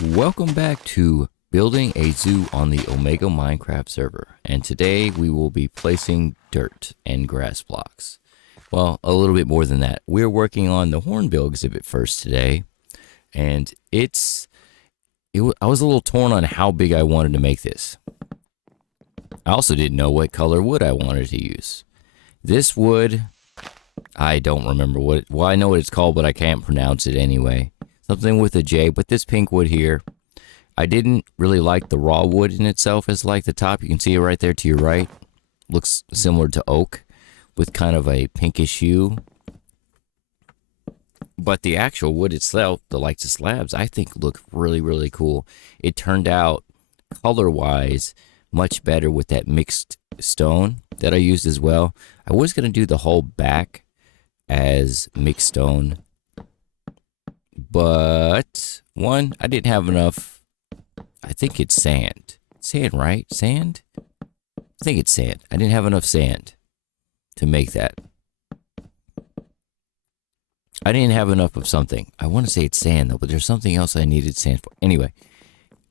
Welcome back to Building a Zoo on the Omegaminecraft server, and today we will be placing dirt and grass blocks. Well, a little bit more than that. We're working on the Hornbill exhibit first today, and I was a little torn on how big I wanted to make this. I also didn't know what color wood I wanted to use. This wood, I don't remember well, I know what it's called, but I can't pronounce it anyway. Something with a J, but this pink wood here, I didn't really like the raw wood in itself as like the top. You can see it right there to your right. Looks similar to oak with kind of a pinkish hue. But the actual wood itself, the slabs, I think look really, really cool. It turned out color-wise much better with that mixed stone that I used as well. I was going to do the whole back as mixed stone, but one, I didn't have enough. I think it's sand. Sand, right? Sand? I think it's sand. I didn't have enough sand to make that. I didn't have enough of something. I want to say it's sand though, but there's something else I needed sand for. Anyway,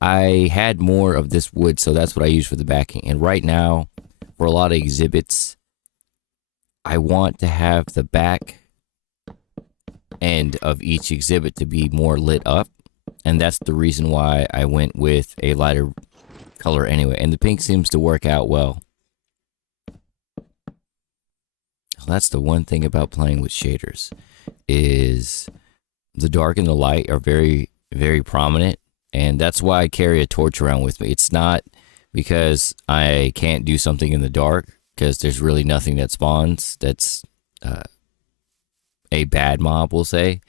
I had more of this wood, so that's what I use for the backing. And right now, for a lot of exhibits, I want to have the back end of each exhibit to be more lit up. And that's the reason why I went with a lighter color anyway. And the pink seems to work out well. That's the one thing about playing with shaders, is the dark and the light are very, very prominent. And that's why I carry a torch around with me. It's not because I can't do something in the dark, because there's really nothing that spawns that's a bad mob, we'll say.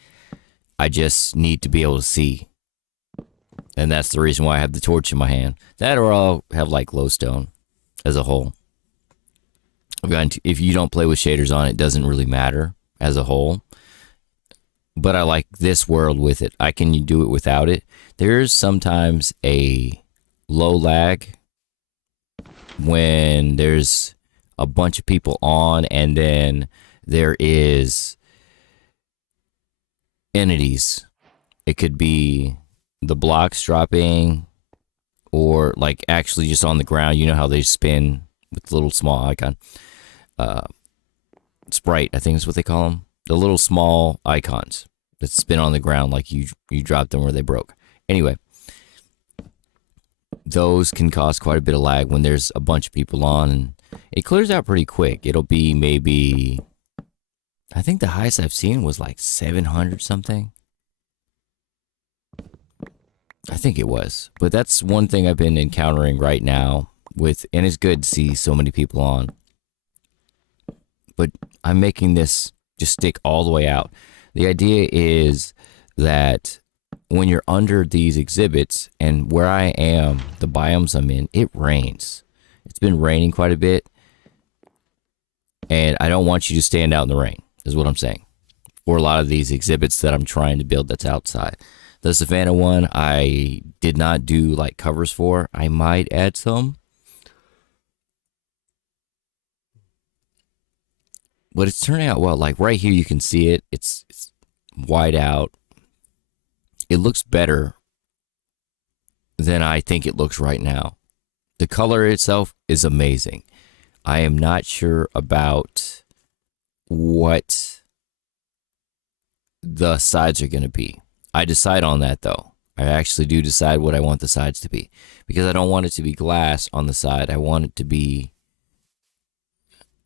I just need to be able to see. And that's the reason why I have the torch in my hand. That, or I'll have like glowstone as a whole. If you don't play with shaders on, it doesn't really matter as a whole. But I like this world with it. I can do it without it. There's sometimes a low lag when there's a bunch of people on, and then there is entities. It could be the blocks dropping, or like actually just on the ground. You know how they spin with the little small icon. Sprite, I think is what they call them. The little small icons that spin on the ground, like you dropped them where they broke. Anyway, those can cause quite a bit of lag when there's a bunch of people on, and it clears out pretty quick. It'll be maybe, I think the highest I've seen was like 700 something. I think it was. But that's one thing I've been encountering right now with, and it's good to see so many people on. But I'm making this just stick all the way out. The idea is that when you're under these exhibits, and where I am, the biomes I'm in, it rains. It's been raining quite a bit. And I don't want you to stand out in the rain, is what I'm saying. For a lot of these exhibits that I'm trying to build that's outside. The Savannah one, I did not do like covers for. I might add some. But it's turning out well. Like right here, you can see it. It's wide out. It looks better than I think it looks right now. The color itself is amazing. I am not sure about what the sides are going to be. I decide on that though. I actually do decide what I want the sides to be, because I don't want it to be glass on the side. I want it to be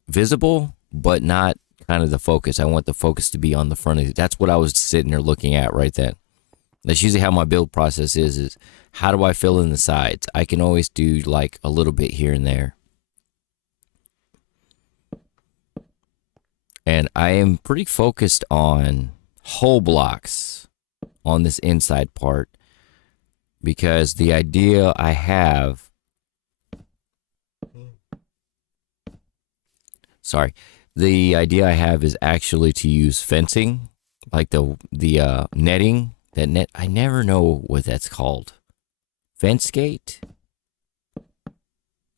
visible, but not kind of the focus. I want the focus to be on the front of it. That's what I was sitting there looking at right then. That's usually how my build process is how do I fill in the sides? I can always do like a little bit here and there. And I am pretty focused on whole blocks on this inside part, because the idea I have, the idea I have is actually to use fencing, like the netting. That net, I never know what that's called. Fence gate?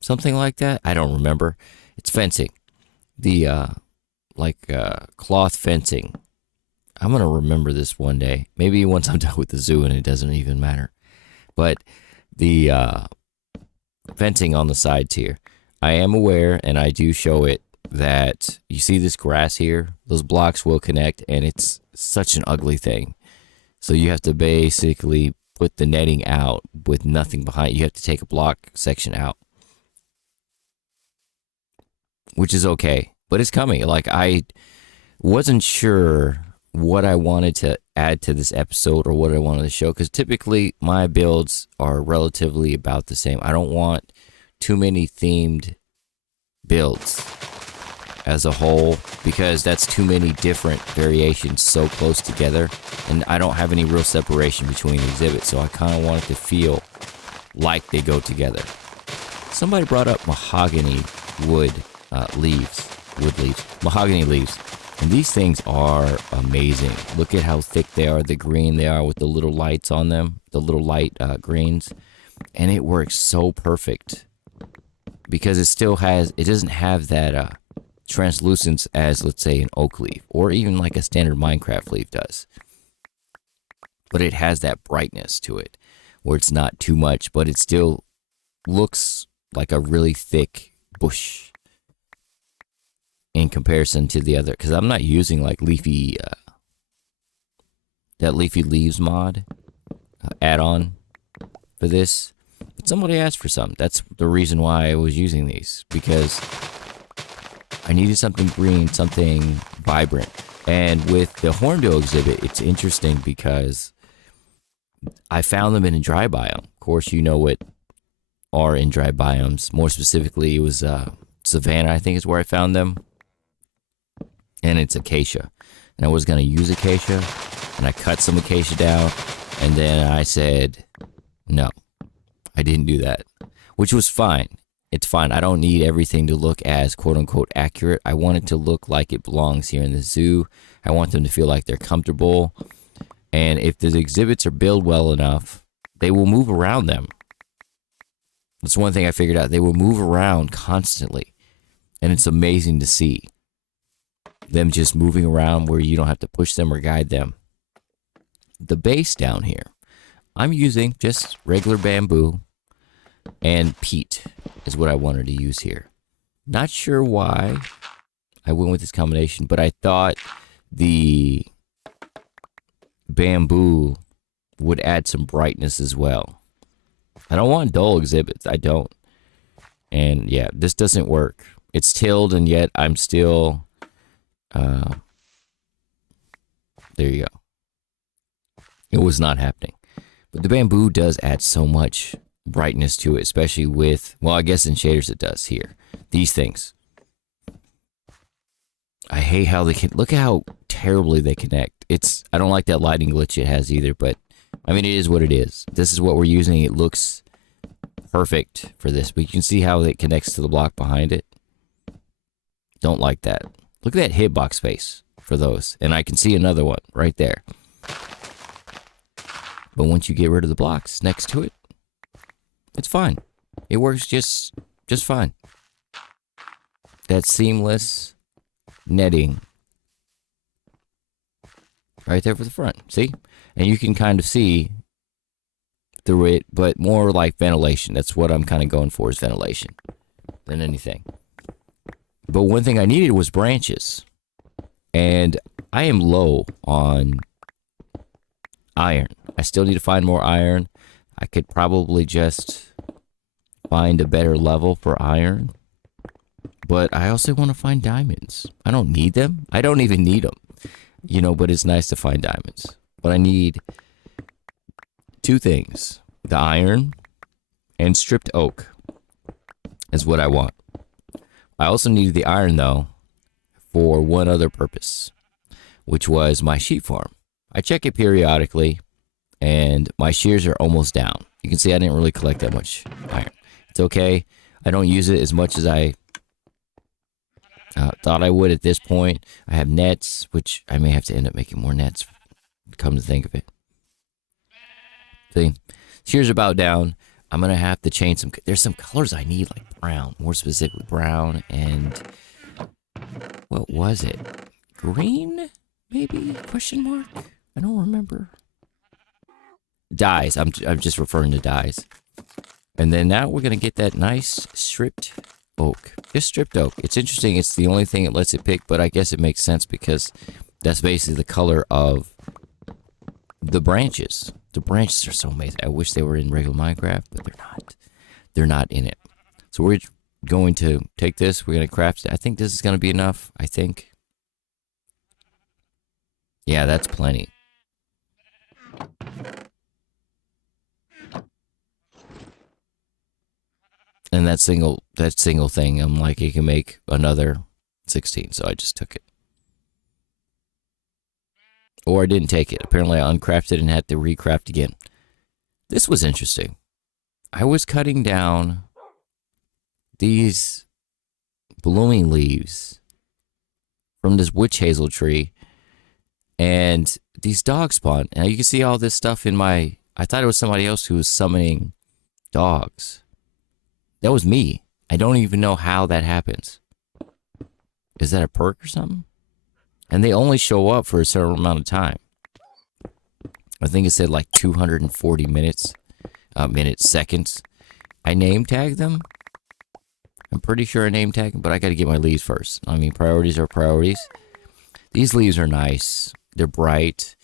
Something like that? I don't remember. It's fencing. The cloth fencing. I'm going to remember this one day. Maybe once I'm done with the zoo and it doesn't even matter. But the fencing on the sides here, I am aware, and I do show it, that you see this grass here, those blocks will connect, and it's such an ugly thing. So you have to basically put the netting out with nothing behind it. You have to take a block section out, which is okay, but it's coming. Like, I wasn't sure what I wanted to add to this episode or what I wanted to show, because typically my builds are relatively about the same. I don't want too many themed builds as a whole, because that's too many different variations so close together, and I don't have any real separation between exhibits, so I kind of want it to feel like they go together. Somebody brought up mahogany wood leaves, mahogany leaves, and these things are amazing. Look at how thick they are, the green they are with the little lights on them, the little light greens, and it works so perfect because it doesn't have that translucence as, let's say, an oak leaf or even like a standard Minecraft leaf does, but it has that brightness to it where it's not too much, but it still looks like a really thick bush in comparison to the other, because I'm not using like leafy that leafy leaves mod add-on for this, but somebody asked for some. That's the reason why I was using these, because I needed something green, something vibrant. And with the Hornbill exhibit, it's interesting because I found them in a dry biome. Of course, you know what are in dry biomes. More specifically, it was Savannah, I think is where I found them. And it's acacia. And I was going to use acacia, and I cut some acacia down, and then I said, no, I didn't do that, which was fine. It's fine. I don't need everything to look as quote-unquote accurate. I want it to look like it belongs here in the zoo. I want them to feel like they're comfortable. And if the exhibits are built well enough, they will move around them. That's one thing I figured out. They will move around constantly. And it's amazing to see them just moving around where you don't have to push them or guide them. The base down here, I'm using just regular bamboo and peat is what I wanted to use here. Not sure why I went with this combination, but I thought the bamboo would add some brightness as well. I don't want dull exhibits. I don't. And yeah, this doesn't work. It's tilled, and yet I'm still... there you go. It was not happening. But the bamboo does add so much brightness to it, especially with, well, I guess in shaders it does here. These things. I hate how they can, look at how terribly they connect. I don't like that lighting glitch it has either, but I mean, it is what it is. This is what we're using. It looks perfect for this, but you can see how it connects to the block behind it. Don't like that. Look at that hitbox space for those. And I can see another one right there. But once you get rid of the blocks next to it, it's fine. It works just fine. That seamless netting right there for the front. See? And you can kind of see through it, but more like ventilation. That's what I'm kind of going for, is ventilation than anything. But one thing I needed was branches. And I am low on iron. I still need to find more iron. I could probably just find a better level for iron. But I also want to find diamonds. I don't need them. I don't even need them. You know, but it's nice to find diamonds. But I need two things. The iron and stripped oak is what I want. I also needed the iron, though, for one other purpose, which was my sheep farm. I check it periodically, and my shears are almost down. You can see I didn't really collect that much iron. It's okay. I don't use it as much as I thought I would at this point. I have nets, which I may have to end up making more nets, come to think of it. See, shears about down. I'm going to have to change some. There's some colors I need, like brown, more specifically brown, and what was it? Green, maybe? Question mark? I don't remember. Dyes. I'm just referring to dyes. And then now we're gonna get that nice stripped oak. Just stripped oak. It's interesting. It's the only thing it lets it pick, but I guess it makes sense because that's basically the color of the branches. The branches are so amazing. I wish they were in regular Minecraft, but they're not. They're not in it. So we're going to take this. We're going to craft it. I think this is going to be enough. I think. Yeah, that's plenty. And that single thing, I'm like, it can make another 16. So I just took it. Or I didn't take it. Apparently I uncrafted and had to recraft again. This was interesting. I was cutting down these blooming leaves from this witch hazel tree, and these dogs spawned. Now you can see all this stuff in my... I thought it was somebody else who was summoning dogs. That was me. I don't even know how that happens. Is that a perk or something? And they only show up for a certain amount of time. I think it said like 240 minutes. Seconds. I name tag them. I'm pretty sure I name tag them, but I got to get my leaves first. I mean, priorities are priorities. These leaves are nice. They're bright.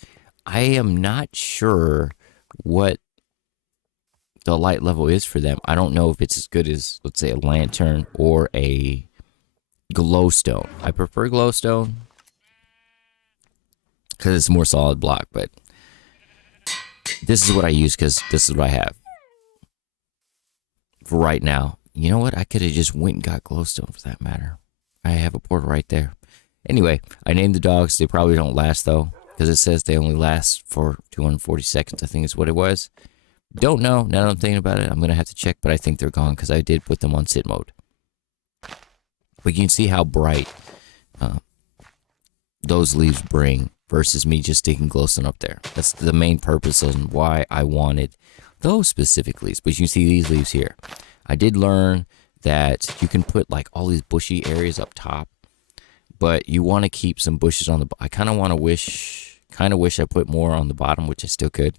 I am not sure what the light level is for them. I don't know if it's as good as, let's say, a lantern or a glowstone. I prefer glowstone because it's more solid block, but this is what I use because this is what I have for right now. You know what? I could have just went and got glowstone for that matter. I have a portal right there. Anyway, I named the dogs. They probably don't last though, because it says they only last for 240 seconds. I think is what it was. Don't know. Now that I'm thinking about it, I'm going to have to check, but I think they're gone because I did put them on sit mode. But you can see how bright those leaves bring versus me just sticking glowstone up there. That's the main purpose of why I wanted those specific leaves. But you can see these leaves here. I did learn that you can put like all these bushy areas up top, but you want to keep some bushes on the... I kind of wish I put more on the bottom, which I still could.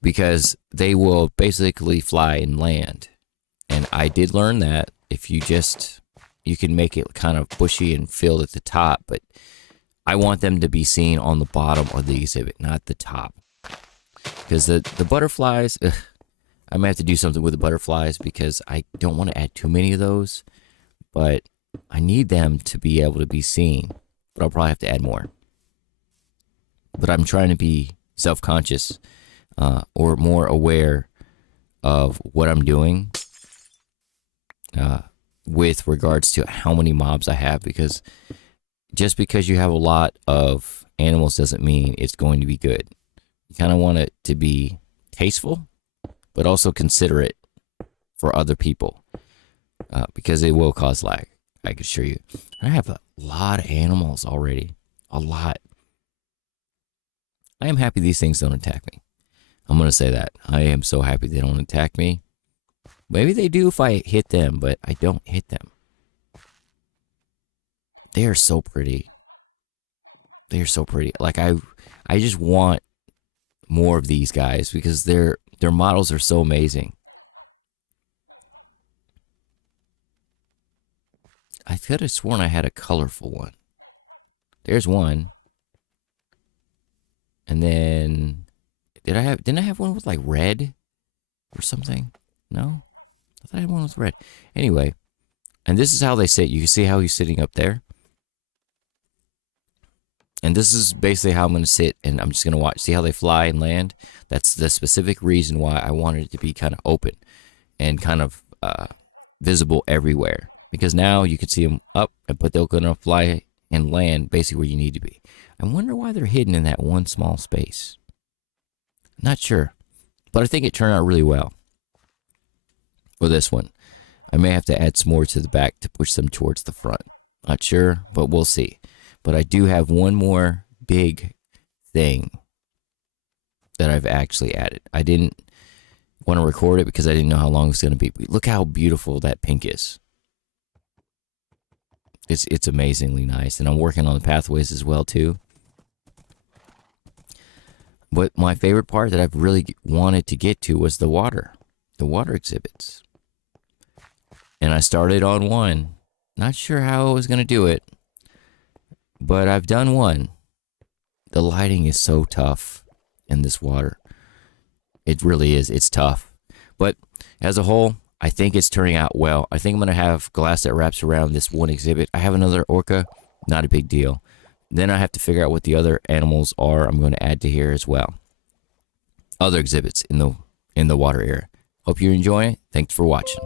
Because they will basically fly and land. And I did learn that if you can make it kind of bushy and filled at the top, but I want them to be seen on the bottom of the exhibit, not the top. Because the butterflies, I might have to do something with the butterflies because I don't want to add too many of those, but I need them to be able to be seen, but I'll probably have to add more. But I'm trying to be self-conscious or more aware of what I'm doing with regards to how many mobs I have, because just because you have a lot of animals doesn't mean it's going to be good. You kind of want it to be tasteful, but also considerate for other people because it will cause lag, I can assure you. I have a lot of animals already. A lot. I am happy these things don't attack me. I'm going to say that. I am so happy they don't attack me. Maybe they do if I hit them, but I don't hit them. They are so pretty. They are so pretty. Like I just want more of these guys because their models are so amazing. I could have sworn I had a colorful one. There's one. And then didn't I have one with like red or something? No? I thought I had one with red. Anyway, and this is how they sit. You can see how he's sitting up there. And this is basically how I'm going to sit, and I'm just going to watch. See how they fly and land? That's the specific reason why I wanted it to be kind of open and kind of visible everywhere. Because now you can see them up, but they're going to fly and land basically where you need to be. I wonder why they're hidden in that one small space. Not sure, but I think it turned out really well for this one. I may have to add some more to the back to push them towards the front. Not sure, but we'll see. But I do have one more big thing that I've actually added. I didn't want to record it because I didn't know how long it's going to be. But look how beautiful that pink is. It's amazingly nice. And I'm working on the pathways as well too. But my favorite part that I've really wanted to get to was the water exhibits. And I started on one. Not sure how I was going to do it, but I've done one. The lighting is so tough in this water. It really is. It's tough. But as a whole, I think it's turning out well. I think I'm going to have glass that wraps around this one exhibit. I have another orca. Not a big deal. Then I have to figure out what the other animals are I'm going to add to here as well. Other exhibits in the water area. Hope you're enjoying it. Thanks for watching.